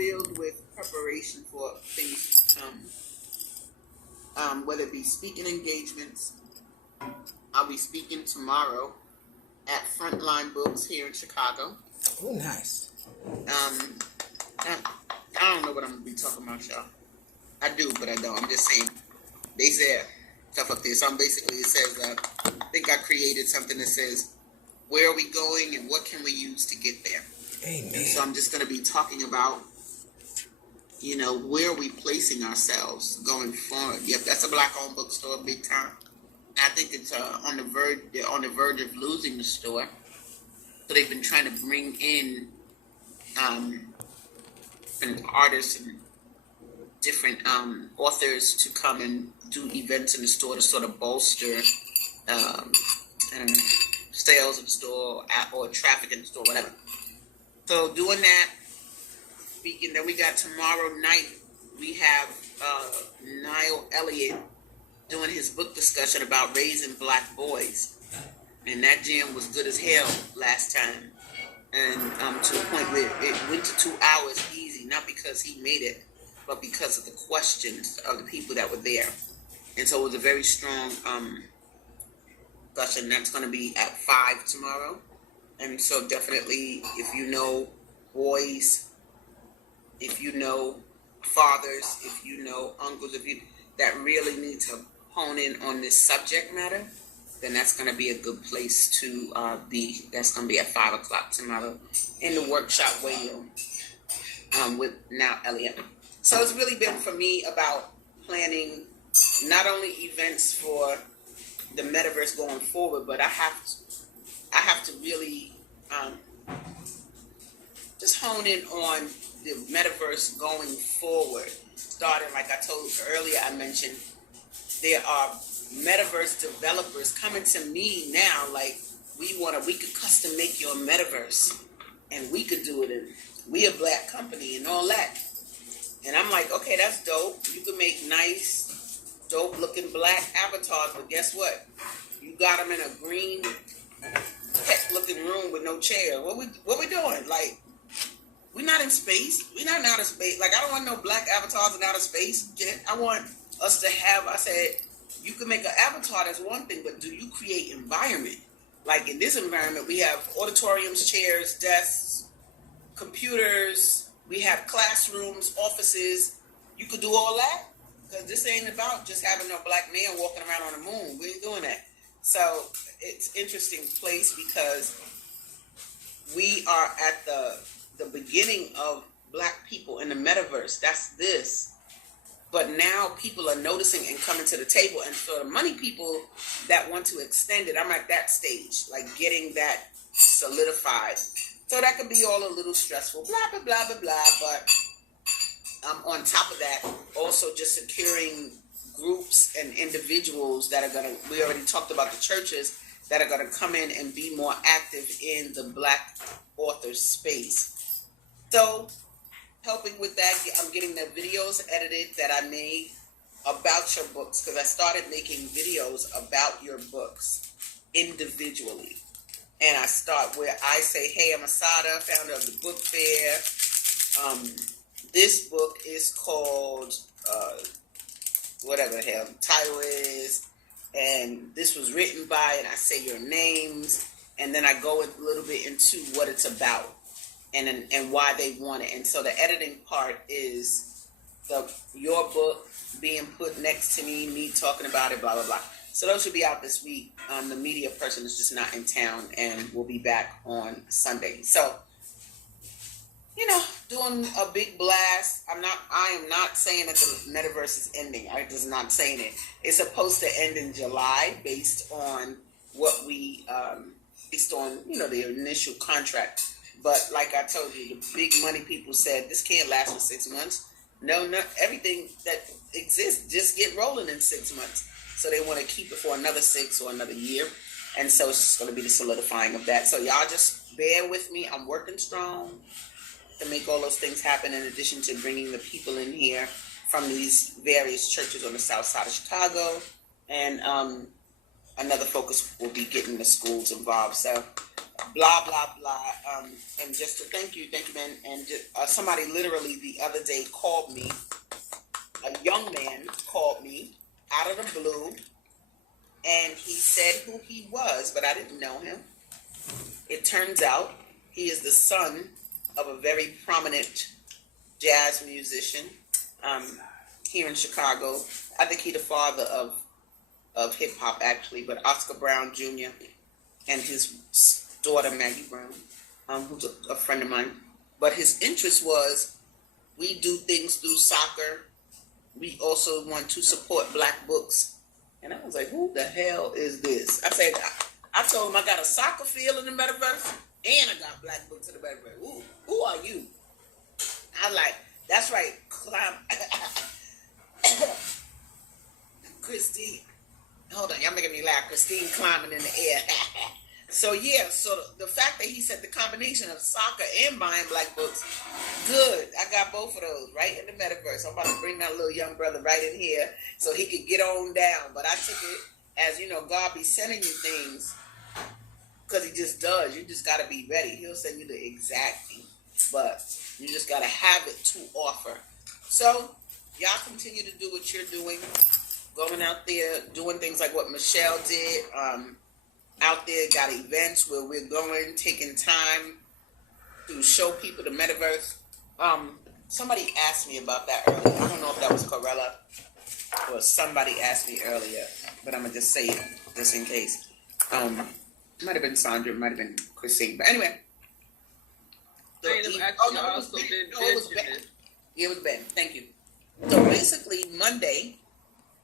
filled with preparation for things to come, whether it be speaking engagements. I'll be speaking tomorrow at Frontline Books here in Chicago. Oh, nice. I don't know what I'm going to be talking about, y'all. I do, but I don't. I'm just saying. They said stuff up there. So basically, it says, I think I created something that says, where are we going and what can we use to get there? Amen. And so I'm just going to be talking about, where are we placing ourselves going forward? Yep, that's a Black-owned bookstore, big time. I think it's on the verge of losing the store. So they've been trying to bring in artists and different authors to come and do events in the store to sort of bolster sales in the store or traffic in the store, whatever. So doing that, speaking, then we got tomorrow night, we have Niall Elliott doing his book discussion about raising Black boys. And that jam was good as hell last time. And to the point where it went to 2 hours easy, not because he made it, but because of the questions of the people that were there. And so it was a very strong discussion. That's going to be at 5 tomorrow. And so definitely, if you know boys, if you know fathers, if you know uncles, that really need to hone in on this subject matter, then that's going to be a good place to be. That's going to be at 5 o'clock tomorrow in the workshop waiting room with Now Elliott. So it's really been for me about planning not only events for the metaverse going forward, but I have to really just hone in on the metaverse going forward. Starting, like I told you earlier, I mentioned there are Metaverse developers coming to me now, like, we could custom make your metaverse, and we could do it, and we a Black company and all that. And I'm like, okay, that's dope. You can make nice, dope looking Black avatars, but guess what? You got them in a green, tech looking room with no chair. What we doing? Like, we're not in space. We're not in outer space. Like, I don't want no Black avatars in outer space. I want us to have, I said, you can make an avatar, that's one thing, but do you create environment? Like in this environment, we have auditoriums, chairs, desks, computers, we have classrooms, offices. You could do all that, because this ain't about just having a Black man walking around on the moon. We ain't doing that. So it's an interesting place because we are at the beginning of Black people in the metaverse. That's this. But now people are noticing and coming to the table. And for the money people that want to extend it, I'm at that stage, like getting that solidified. So that could be all a little stressful, blah, blah, blah, blah, blah. But on top of that, also just securing groups and individuals that are going to, we already talked about the churches, that are going to come in and be more active in the Black author space. So helping with that, I'm getting the videos edited that I made about your books, because I started making videos about your books individually. And I start where I say, hey, I'm Asada, founder of the book fair. This book is called, whatever the hell the title is, and this was written by, and I say your names, and then I go a little bit into what it's about. And why they want it. And so the editing part is your book being put next to me talking about it, blah, blah, blah. So those should be out this week. The media person is just not in town, and we'll be back on Sunday. So, doing a big blast. I am not saying that the metaverse is ending. I'm just not saying it. It's supposed to end in July based on what we, based on, the initial contract. But like I told you, the big money people said, this can't last for 6 months. No, everything that exists just get rolling in 6 months. So they want to keep it for another 6 or another year. And so it's just going to be the solidifying of that. So y'all just bear with me. I'm working strong to make all those things happen, in addition to bringing the people in here from these various churches on the south side of Chicago. And another focus will be getting the schools involved. So blah blah blah. And just to thank you, man. And somebody literally the other day called me. A young man called me out of the blue, and he said who he was, but I didn't know him. It turns out he is the son of a very prominent jazz musician here in Chicago. I think he's the father of hip hop, actually, but Oscar Brown Jr. and his daughter Maggie Brown, who's a friend of mine. But his interest was, we do things through soccer. We also want to support Black books. And I was like, who the hell is this? I told him I got a soccer field in the Metaverse and I got Black books in the Metaverse. Ooh, who are you? I'm like, that's right, Christine. Hold on, y'all making me laugh. Christine climbing in the air. So the fact that he said the combination of soccer and buying Black books, good. I got both of those right in the Metaverse. I'm about to bring that little young brother right in here so he could get on down. But I took it as, God be sending you things because he just does. You just got to be ready. He'll send you the exact thing, but you just got to have it to offer. So y'all continue to do what you're doing, going out there, doing things like what Michelle did. Out there, got events where we're going, taking time to show people the Metaverse. Somebody asked me about that earlier. I don't know if that was Corella or somebody asked me earlier, but I'm going to just say it just in case. It might have been Sandra, it might have been Christine. But anyway. It was Ben. Yeah, it was Ben. Thank you. So basically, Monday,